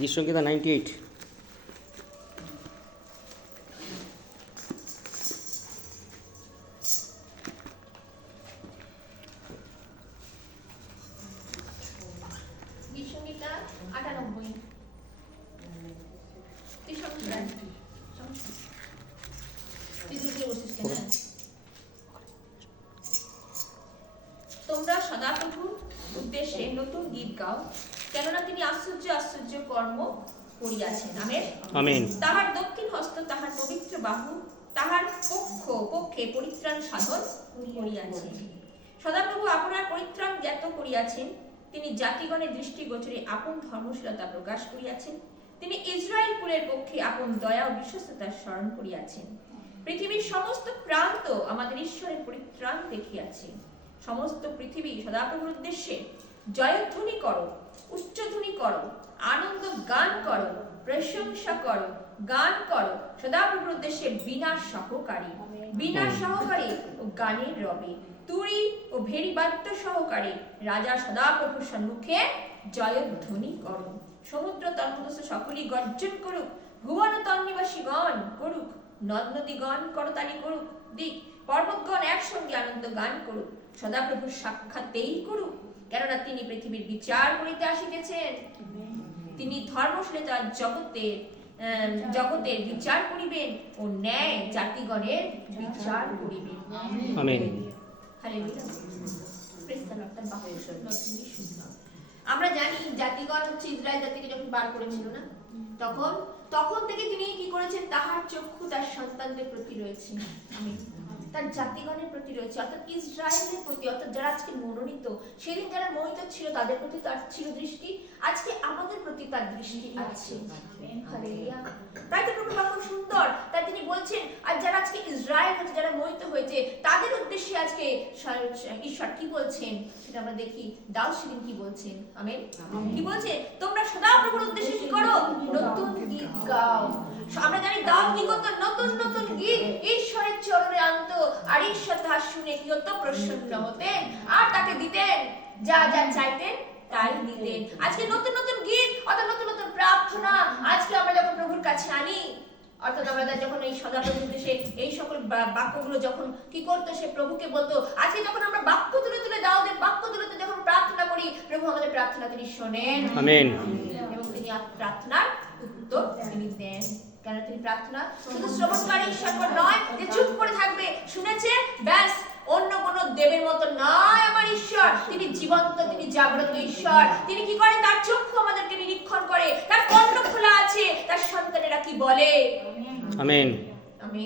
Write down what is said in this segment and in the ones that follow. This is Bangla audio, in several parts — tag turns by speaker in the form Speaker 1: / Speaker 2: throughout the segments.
Speaker 1: গীত নাইনটি এইট
Speaker 2: করিয়াছেন।
Speaker 1: আমেন।
Speaker 2: তাহার দক্ষিণ হস্ত তাহার পবিত্র বাহু তাহার পক্ষ পক্ষে পরিত্রাণ সাধন করিয়াছেন। সদাপ্রভু আপনার পরিত্রাণ জ্ঞাত করিয়াছেন। তিনি জাতিগণের দৃষ্টিগোচরে আপন ধর্মশীলতা প্রকাশ করিয়াছেন। তিনি ইসরায়েল কুলের পক্ষে আপন দয়া ও বিশ্বস্ততার স্মরণ করিয়াছেন। পৃথিবীর সমস্ত প্রান্ত আমাদের ঈশ্বরের পরিত্রাণ দেখিয়াছে। সমস্ত পৃথিবী সদাপ্রভুর উদ্দেশ্যে জয়ধ্বনি করো। উচ্চধ্বনি করো আনন্দ গান করো প্রশংসা করো গান করো সদাপ্রভুর উদ্দেশ্যে বিনা সহকারী বিনা সহকারী ও গানের রবে তুরি ও ভেরি বাদ্য সহকারে রাজা সদাপ্রভুর সম্মুখে জয়ধ্বনি করো। সমুদ্র তন্মদস্ত সকলেই গর্জন করুক ভুবন তন্নিবাসীগণ করুক নদ নদীগণ করতালি করুক দিক পর্বতগণ একসঙ্গে আনন্দ গান করুক সদাপ্রভুর সাক্ষাতেই করুক। কেননা তিনি পৃথিবীর বিচার করিতে আসিতেছেন। তিনি ধর্মশীলতার জগতের জগতের বিচার করিবেন ও ন্যায় জাতিগণের বিচার করিবেন।
Speaker 1: আমেন।
Speaker 2: আমরা জানি জাতিগণ হচ্ছে ইসরায়েল জাতিকে যখন বার করেছিল না তখন তখন থেকে তিনি কি করেছেন? তাহার চক্ষু তার সন্তানদের প্রতি রয়েছে। আমেন। তার জাতিগণের প্রতি রয়েছে। অর্থাৎ ইসরায়েলের প্রতি অর্থাৎ যারা আজকে মনোনীত সেদিন যারা মোহিত ছিল তাদের প্রতি তার ছিল দৃষ্টি আজকে আমাদের প্রতি তার দৃষ্টি আছে। তাই তো প্রভু বাক্য সুন্দর তাই তিনি বলছেন আর যারা আজকে ইসরায়েল হচ্ছে যারা মোহিত হয়েছে তাদের উদ্দেশ্যে আজকে ঈশ্বর কি বলছেন? সেটা আমরা দেখি। দাও সেদিন কি বলছেন? আমেন। কি বলছে? তোমরা সদা প্রভুর উদ্দেশ্যে কি করো? নতুন গীত গাও। আমরা জানি দাও কি করতো নতুন নতুন গীত। ঈশ্বরের চরণে আনতো আর ঈশ্বর তাহা শুনে কি হতো প্রসন্ন হতেন। আর তাকে দিতেন যা যা চাইতেন তাই দিতেন। আজকে নতুন নতুন গীত অর্থাৎ নতুন নতুন প্রার্থনা আজকে আমরা যখন প্রভুর কাছে আনি অর্থাৎ আমরা যখন এই সদাপ্রভুর দেশে এই সকল বাক্যগুলো যখন কি করতো সে প্রভুকে বলতো আজকে যখন আমরা বাক্য তুলে তুলে দাওদের বাক্য তুলে তুলে যখন প্রার্থনা করি প্রভু আমাদের প্রার্থনা তিনি শোনেন।
Speaker 1: আমেন।
Speaker 2: এবং তিনি প্রার্থনার উত্তর তিনি দেন। কেন তিনি প্রার্থনা? শুধু শ্রবণকারী ঈশ্বর নয় যে চুপ করে থাকবে শুনেছে ব্যাস অন্য কোন দেবের মতো নয় আমার ঈশ্বর। তিনি জীবন্ত তিনি জাগ্রত ঈশ্বর। তিনি কি করে? তার চক্ষু আমাদেরকে নিরীক্ষণ করে। তার কণ্ঠ খোলা আছে। তার সন্তানেরা কি বলে?
Speaker 1: আমিন।
Speaker 2: আমি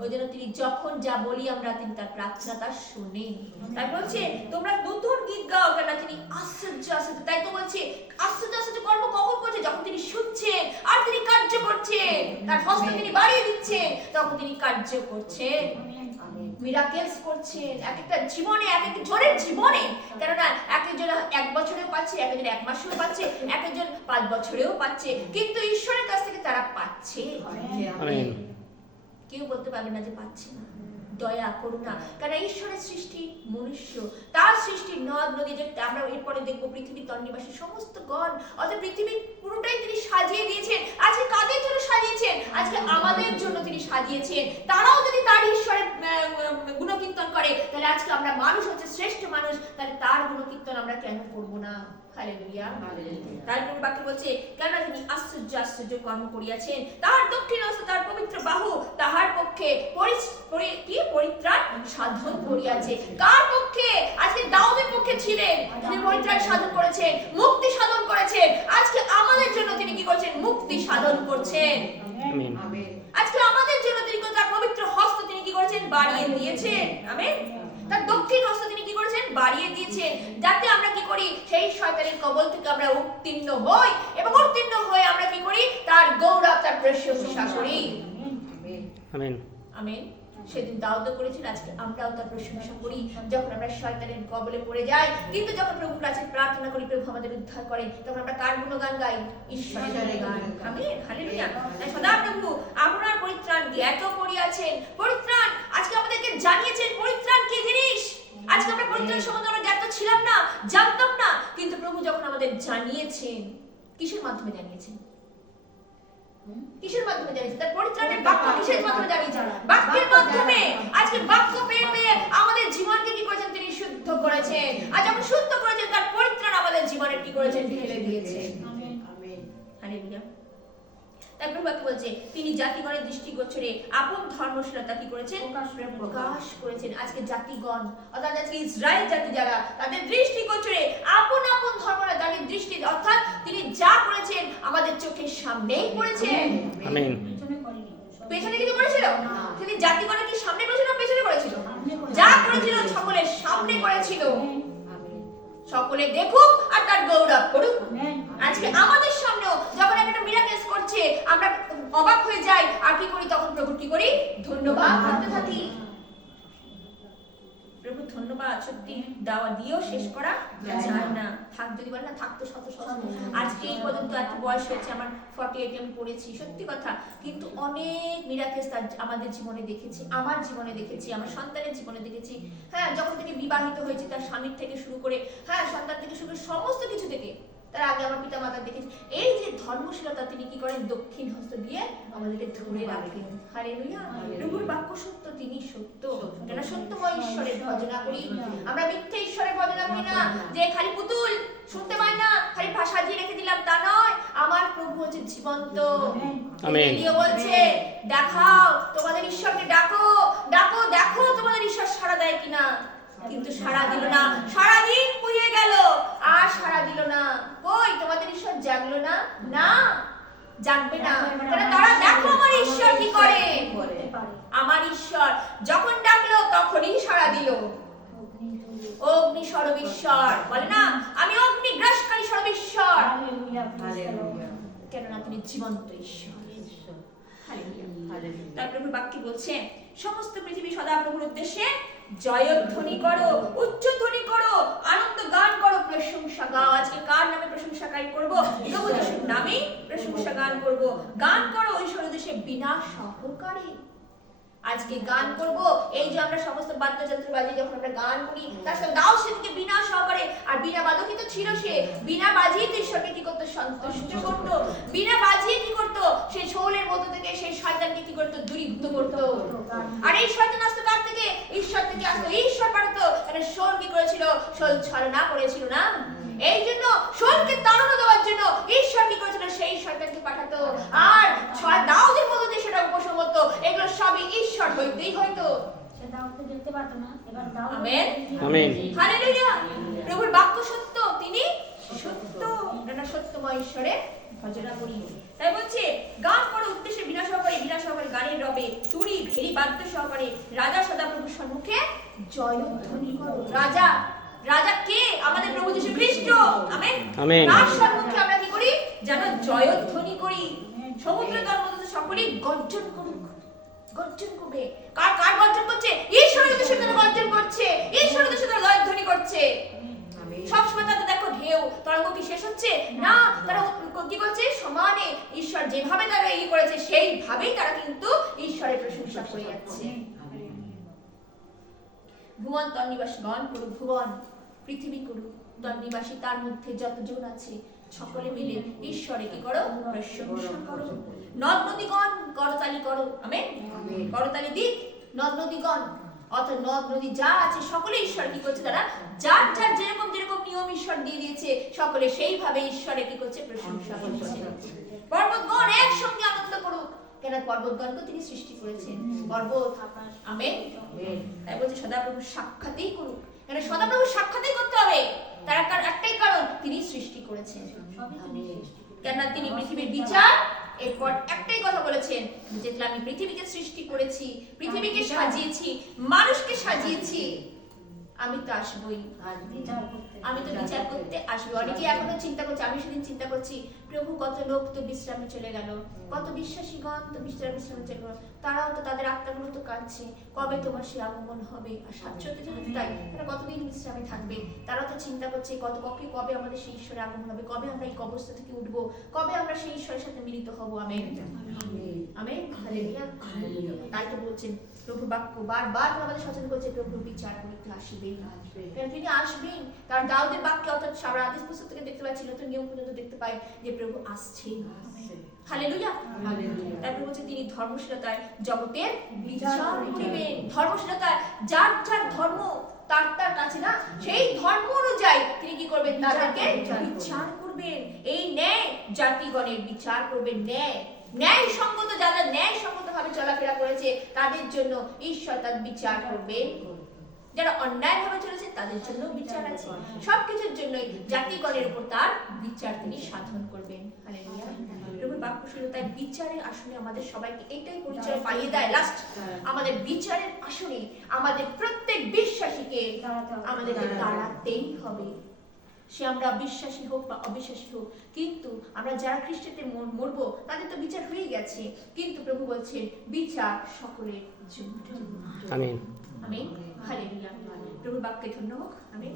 Speaker 2: ওই জন্য তিনি যখন যা বলি আমরা তিনি তার প্রার্থনা শুনে। তাই বলছে, তোমরা নতুন গীত গাও কেন তিনি আশ্চর্য আশ্চর্য। তাই তো বলছে, আশ্চর্য আশ্চর্য কর্ম কখন করছে? যখন তিনি আর তিনি কার্য তার হস্ত তিনি বাড়িয়ে তখন তিনি কার্য মিরাকেলস এক একটা জীবনে এক এক জনের জীবনে। কেননা এক একজন এক বছরেও পাচ্ছে এক একজন এক মাসেও পাচ্ছে এক একজন পাঁচ বছরেও পাচ্ছে। কিন্তু ঈশ্বরের কাছ থেকে তারা পাচ্ছে। কেউ বলতে পারবে না যে পাচ্ছে না। দয়া করুণা। কারণ ঈশ্বরের সৃষ্টি মনুষ্য। তার সৃষ্টি নদ, নদী যে আমরা এরপরে দেখব পৃথিবীর তন্নিবাসী সমস্ত গণ। অর্থাৎ পৃথিবীর পুরোটাই তিনি সাজিয়ে দিয়েছেন। আজকে কাদের জন্য সাজিয়েছেন? আজকে আমাদের জন্য তিনি সাজিয়েছেন। তারাও যদি তার ঈশ্বরের গুণকীর্তন করে, তাহলে আজকে আমরা মানুষ হচ্ছে শ্রেষ্ঠ মানুষ। তাহলে তার গুণকীর্তন আমরা কেন করব না? হালেলুয়া তারপর বাক্য বলছে কেন তিনি আশ্চর্য আশ্চর্য কর্ম করিয়াছেন। তাহার দক্ষিণ হস্ত তার পবিত্র বাহু। তাহার পক্ষে কি? পরিত্রাণ সাধন করিয়াছে। কার পক্ষে? আজকে দাউদের পক্ষে ছিলেন। তিনি পরিত্রাণ সাধন করেছেন মুক্তি সাধন করেছেন। আজকে আমাদের জন্য তিনি কি করছেন? মুক্তি সাধন করছেন। আজকে আমাদের জন্য তিনি কি- তার পবিত্র হস্ত তিনি কি করেছেন বাড়িয়ে দিয়েছেন। আমেন? তার দক্ষিণ হস্ত তিনি কি করেছেন? বাড়িয়ে দিয়েছেন। যাতে আমরা কি করি? সেই শয়তানের কবল থেকে আমরা উত্তীর্ণ হই এবং উত্তীর্ণ হয়ে আমরা কি করি? তার গৌরব তার প্রশংসা করি।
Speaker 1: আমেন।
Speaker 2: আমেন। সেদিন দাউদ করেছিল আজকে আমরাও তার প্রশংসা করি। যখন আমরা শয়তানের কবলে পড়ে যাই কিন্তু যখন প্রভুর কাছে প্রার্থনা করি প্রভু আমাদের উদ্ধার করে তখন আমরা কার গুণগান গাই। ঈশ্বরের গুণগান। আমেন। হালেলুয়া। সদা প্রভু আপনার পরিত্রাণ জ্ঞাত করিয়াছেন। পরিত্রাণ আজকে আমাদেরকে জানিয়েছেন পরিত্রাণ কি জিনিস? আজকে আমরা পরিত্রাণ সম্বন্ধে আমরা জ্ঞাত ছিলাম না, জানতাম না। কিন্তু প্রভু যখন আমাদের জানিয়েছেন, কিসের মাধ্যমে জানিয়েছেন? কিসের মাধ্যমে জানিয়েছেন? তার পরিত্রাণের বাক্য কিসের মাধ্যমে জানিয়েছেন? বাক্যের মাধ্যমে আজকে বাক্য পেয়ে পেয়ে আমাদের জীবনকে কি করেছেন তিনি শুদ্ধ করেছেন আর যখন শুদ্ধ করেছেন তার পরিত্রাণ আমাদের জীবনে কি করেছেন ঢেলে দিয়েছেন হালেলুয়া বাক্য বলছে তিনি জাতিগণের দৃষ্টিগোচরে আপন ধর্মশীলতা কি করেছেন? প্রকাশ করেছেন। আজকে জাতিগণ অর্থাৎ আজকে ইসরায়েল জাতি যারা তাদের দৃষ্টিগোচরে আপন আপন ধর্মরা তাদের দৃষ্টি অর্থাৎ তিনি যা করেছেন আমাদের চোখের সামনেই করেছেন।
Speaker 1: আমেন।
Speaker 2: পেছনে কিছু করেছিল। তিনি জাতিগণের কি সামনে করেছিল? পেছনে করেছিল।
Speaker 3: করেছিল।
Speaker 2: যা করেছিল সকলের সামনে করেছিল। সকলে দেখুক আর তার গৌরব করুক। আজকে আমাদের সামনেও যখন একটা মিরাকেলস করছে আমরা অবাক হয়ে যাই আর কি করি তখন প্রভু কি করি? ধন্যবাদ করতে থাকি। প্রভু ধন্যবাদ সত্যি দাওয়া দিয়েও শেষ করা যায় না। থাক যদি বলে না থাকতো শত শত। আজকে এই পর্যন্ত এত বয়স হয়েছে আমার ফর্টি এইট আমি পড়েছি সত্যি কথা। কিন্তু অনেক মিরাকেলস তার আমাদের জীবনে দেখেছি আমার জীবনে দেখেছি আমার সন্তানের জীবনে দেখেছি। হ্যাঁ যখন থেকে বিবাহিত হয়েছে তার স্বামীর থেকে শুরু করে হ্যাঁ সন্তান থেকে শুরু করে সমস্ত কিছু থেকে তার আগে আমার পিতা মাতা দেখেছি। এই যে ধর্মশীলতা তিনি কি করেন? দক্ষিণ হস্ত দিয়ে আমাদেরকে ধরে রাখেন। হালেলুয়া। প্রভুর বাক্য সত্য তিনি সত্য। যারা সত্যময় ঈশ্বরের ভজনা করি। আমরা মিথ্যে ঈশ্বরের ভজনা করি না। যে খালি পুতুল শুনতে পাই না খালি ভাষা সাজিয়ে রেখে দিলাম তা নয় আমার প্রভু হচ্ছে জীবন্ত
Speaker 1: আমেন।
Speaker 2: এলিও বলছে দেখাও তোমাদের ঈশ্বরকে ডাকো ডাকো দেখো তোমাদের ঈশ্বর সাড়া দেয় কিনা। কিন্তু সাড়া দিল না। সারা দিন পুড়িয়ে গেল আর সাড়া দিল না। কই তোমাদের ঈশ্বর জাগলো না? না জাগবে না। তাহলে তারা দেখো আমার ঈশ্বর কি করে। আমার ঈশ্বর যখন ডাকলো তখনই সাড়া দিল। অগ্নি সর্বেশ্বর বলে না আমি অগ্নি গ্রাসকারী সর্বেশ্বর কেননা তিনি জীবন্ত ঈশ্বর। হালেলুয়া। তার প্রভু বাক্যে বলছে সমস্ত পৃথিবী সদা প্রভুর উদ্দেশ্যে জয়ধ্বনি করো উচ্চধ্বনি করো আনন্দ গান করো প্রশংসা গাও। আজকে কার নামে প্রশংসা গান করব? প্রভু যিশুর নামে প্রশংসা গান করব। গান করো ঈশ্বর বিনা সহকারে। আজকে গান করব। এই যে আমরা সমস্ত বাদ্যযন্ত্র বাজিয়ে যখন আমরা গান করি তার সাথে গাও সেদিকে বিনা সহকারে। আর বিনা বাদকই তো ছিল সে। বিনা বাজিয়ে তো ঈশ্বরকে কি করতো? সন্তুষ্ট করতো বিনা বাজিয়ে কি করতো সেই শোলের মধ্যে থেকে সেই শয়তানকে কি করতো দূরীভূত করতো আর এই শয়তান আসতো কার থেকে? ঈশ্বর থেকে আসতো। ঈশ্বর। পাঠাতো মানে শোল কি করেছিল? শোল ছলনা করেছিল না? এই জন্য শোলকে তাড়ানো দেওয়ার জন্য ঈশ্বর কি করেছিল? সেই শয়তানকে পাঠাতো। আর ছয় দাউদের মধ্যে দিয়ে সেটা উপশম হতো। এগুলো সবই ঈশ্বর হইতেই হয়তো। আমেন।
Speaker 1: আমেন।
Speaker 2: হালেলুয়া। প্রভুর বাক্য সত্য। তিনি সত্য আমরা সত্যময় ঈশ্বরে ভজনা করি তাই বলছে গান করো উদ্দেশ্যে বিনা সহকারে বিনা সহকারে গানের রবে তুড়ি ভেরি বাদ্য সহকারে রাজা সদা প্রভুর সম্মুখে জয়ধ্বনি করো। রাজা রাজা কে? আমাদের প্রভু যীশু খ্রিস্ট আমেন?
Speaker 1: আমেন।
Speaker 2: তার সম্মুখে আমরা কি করি? যেন জয়ধ্বনি করি। সমুদ্র তর মধ্যে সকলেই গর্জন করুক। গর্জন করবে। কার কার গর্জন করছে? ঈশ্বরের উদ্দেশ্যে তারা গর্জন করছে। ঈশ্বরের উদ্দেশ্যে তারা জয়ধ্বনি করছে। সবসময় তাদের ঢেউ তরঙ্গ কি শেষ হচ্ছে? না তারা কি করছে? সমানে ঈশ্বর যেভাবে তারা ই করেছে সেইভাবেই তারা কিন্তু ঈশ্বরের প্রশংসা করে যাচ্ছে। ভুবন তন্নিবাসী গণ করুক ভুবন পৃথিবী করুক তন্নিবাসী তার মধ্যে যতজন আছে সকলে মিলে ঈশ্বরে কি করো? প্রশংসা করো। নদ নদীগণ করতালি করো। আমেন। করতালি দিক নদ নদীগণ। অত নদ নদী যা আছে সকলে ঈশ্বর কি করছে তারা? যার যার যেরকম যেরকম নিয়ম ঈশ্বর দিয়ে দিয়েছে সকলে সেইভাবে ঈশ্বরে কি করছে? প্রশংসা করছে। পর্বতগণ একসঙ্গে আনন্দ করুক। কেন পর্বতগণকে তিনি সৃষ্টি করেছেন? পর্বত আমেন তাই বলছে সদাপ্রভু সাক্ষাতেই করুক। কেন সদাপ্রভু সাক্ষাতেই করতে হবে? তার একটা- একটাই কারণ তিনি সৃষ্টি করেছেন। কেননা তিনি পৃথিবীর বিচার এরপর একটাই কথা বলেছেন যে আমি পৃথিবীকে সৃষ্টি করেছি পৃথিবীকে সাজিয়েছি মানুষকে সাজিয়েছি আমি তো আসবই। আমি তো বিচার করতে আসব অনেকে এখনও চিন্তা করছে আমি সেদিন চিন্তা করছি প্রভু কত লোক তো বিশ্রামে চলে গেল। কত বিশ্বাসীগণ তো বিশ্রাম বিশ্রামে চলে গেল। তারাও তো তাদের আত্মাগুলো তো কাঁদছে। কবে তোমার সে আগমন হবে? আর সাতশোতে যদি তাই। তারা কতদিন বিশ্রামে থাকবে? তারাও তো চিন্তা করছে কত কবে কবে আমাদের সেই ঈশ্বরের আগমন হবে? কবে আমরা এই কবস্থা থেকে উঠবো? কবে আমরা সেই ঈশ্বরের সাথে মিলিত হব? আমেন। আমেন? হালেলুয়া তাই তো বলছেন প্রভু বাক্য বারবার আমাদের সচেতন করছে প্রভু বিচার করতে আসবেন কেন তিনি আসবেন? তার দাউদের বাক্যে অর্থাৎ আমরা আদেশ পুস্তক থেকে দেখতে পাচ্ছি নতুন নিয়ম পর্যন্ত দেখতে পাই যে প্রভু আসছেন। হালেলুয়া। তারপর বলছে তিনি ধর্মশীলতায় জগতের বিচার করিবেন ধর্মশীলতায় যার যার ধর্ম তার তার কাছে না সেই ধর্ম অনুযায়ী তিনি কি করবেন? তাদেরকে বিচার করবেন। এই ন্যায় জাতিগণের বিচার করবেন। ন্যায়। ন্যায় সঙ্গত যারা ন্যায় সঙ্গত ভাবে চলাফেরা করেছে, তাদের জন্য ঈশ্বর তার বিচার করবেন যারা অন্যায় ভাবে চলেছে, তাদের জন্য বিচার আছে। সবকিছুর জন্যই জাতিগণের উপর তার বিচার তিনি সাধন করবেন। প্রভুর বাক্য বিচারের আসনে আমাদের সবাইকে এটাই পরিচয় পাইয়ে দেয়। লাস্ট আমাদের বিচারের আসনে আমাদের প্রত্যেক বিশ্বাসীকে আমাদেরকে দাঁড়াতেই হবে। সে আমরা বিশ্বাসী হোক বা অবিশ্বাসী হোক কিন্তু আমরা যারা খ্রিস্টেতে মর- মরবো তাদের তো বিচার হয়ে গেছে। কিন্তু প্রভু বলছেন বিচার সকলের জন্য।
Speaker 1: আমিন।
Speaker 2: আমিন। হালেলুয়া। প্রভু বাক্যে ধন্য হোক আমিন।